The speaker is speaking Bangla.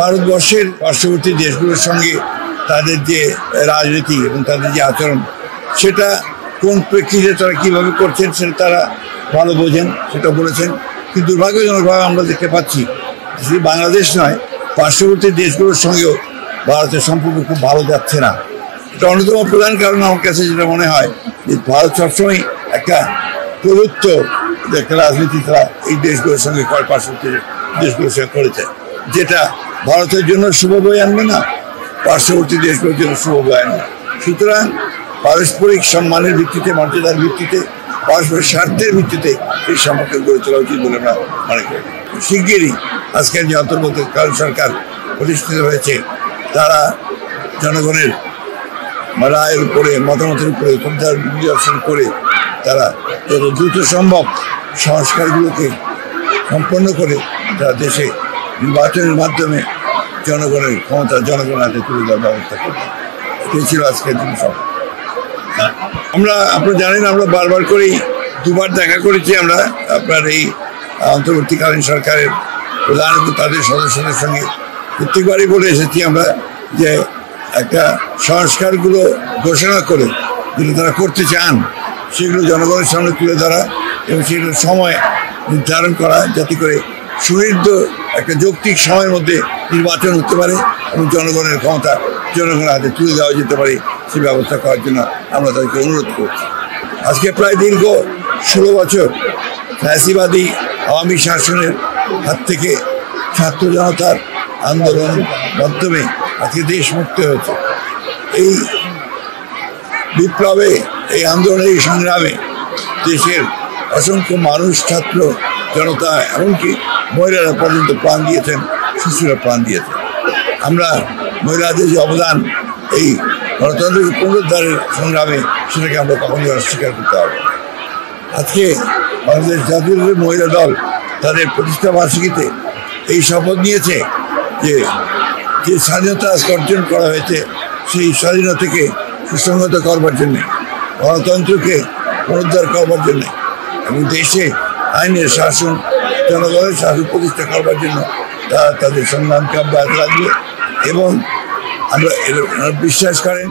ভারতবর্ষের পার্শ্ববর্তী দেশগুলোর সঙ্গে তাদের যে রাজনীতি এবং তাদের যে আচরণ সেটা কোন প্রেক্ষিতে তারা কীভাবে করছেন সেটা তারা ভালো বোঝেন, সেটা বলেছেন। কিন্তু দুর্ভাগ্যজনকভাবে আমরা দেখতে পাচ্ছি শুধু বাংলাদেশ নয়, পার্শ্ববর্তী দেশগুলোর সঙ্গেও ভারতের সম্পর্ক খুব ভালো যাচ্ছে না। এটা অন্যতম প্রধান কারণ আমার কাছে যেটা মনে হয় যে ভারত সবসময় একটা প্রভুত্ব একটা রাজনীতি তারা এই দেশগুলোর সঙ্গে পার্শ্ববর্তী দেশগুলোর সঙ্গে করেছে, যেটা ভারতের জন্য শুভ বয়ে আনবে না, পার্শ্ববর্তী দেশগুলোর জন্য শুভ বয়ে আনবে। সুতরাং পারস্পরিক সম্মানের ভিত্তিতে, মর্যাদার ভিত্তিতে, পারস্পরিক স্বার্থের ভিত্তিতে এই সম্পর্ক গড়ে তোলা উচিত বলে আমরা মনে করি। শিগগিরই আজকের যে অন্তর্বর্তীকালীন সরকার প্রতিষ্ঠিত হয়েছে তারা জনগণের রায়ের উপরে, মতামতের উপরে পর্যালোচনা করে তারা যত দ্রুত সম্ভব সংস্কারগুলোকে সম্পন্ন করে তারা দেশে নির্বাচনের মাধ্যমে জনগণের ক্ষমতা জনগণের হাতে তুলে দেওয়ার ব্যবস্থা করবে। এই ছিল আজকের দিন সব। আপনারা জানেন আমরা বারবার করেই দুবার দেখা করেছি আমরা আপনার এই অন্তর্বর্তীকালীন সরকারের প্রধান এবং তাদের সদস্যদের সঙ্গে। প্রত্যেকবারই বলে এসেছি আমরা যে একটা সংস্কারগুলো ঘোষণা করে যেগুলো তারা করতে চান সেগুলো জনগণের সামনে তুলে ধরা এবং সেগুলোর সময় নির্ধারণ করা, যাতে করে সুনির্দিষ্ট একটা যৌক্তিক সময়ের মধ্যে নির্বাচন হতে পারে এবং জনগণের ক্ষমতা জনগণের হাতে তুলে দেওয়া যেতে পারে, সে ব্যবস্থা করার জন্য আমরা তাদেরকে অনুরোধ করছি। আজকে প্রায় দীর্ঘ 16 বছর ফ্যাসিবাদী আওয়ামী শাসনের হাত থেকে ছাত্র জনতার আন্দোলন মাধ্যমে আজকে দেশ মুক্ত হয়েছে। এই বিপ্লবে, এই আন্দোলনের, এই সংগ্রামে দেশের অসংখ্য মানুষ, ছাত্র জনতা, এমনকি মহিলারা পর্যন্ত প্রাণ দিয়েছেন, শিশুরা প্রাণ দিয়েছেন। আমরা মহিলাদের যে অবদান এই গণতন্ত্রের পুনরুদ্ধারের সংগ্রামে, সেটাকে আমরা কখনোই অস্বীকার করতে হবে। আজকে বাংলাদেশ জাতীয় মহিলা দল তাদের প্রতিষ্ঠা বার্ষিকীতে এই শপথ নিয়েছে যে যে স্বাধীনতা অর্জন করা হয়েছে সেই স্বাধীনতাকে সুসংহত করবার জন্যে, গণতন্ত্রকে পুনরুদ্ধার করবার জন্যে এবং দেশে আইনের শাসন, জনগণের শাসন প্রতিষ্ঠা করবার জন্য তারা তাদের সংগ্রামকে অব্যাহত রাখবে এবং আমরা বিশ্বাস করেন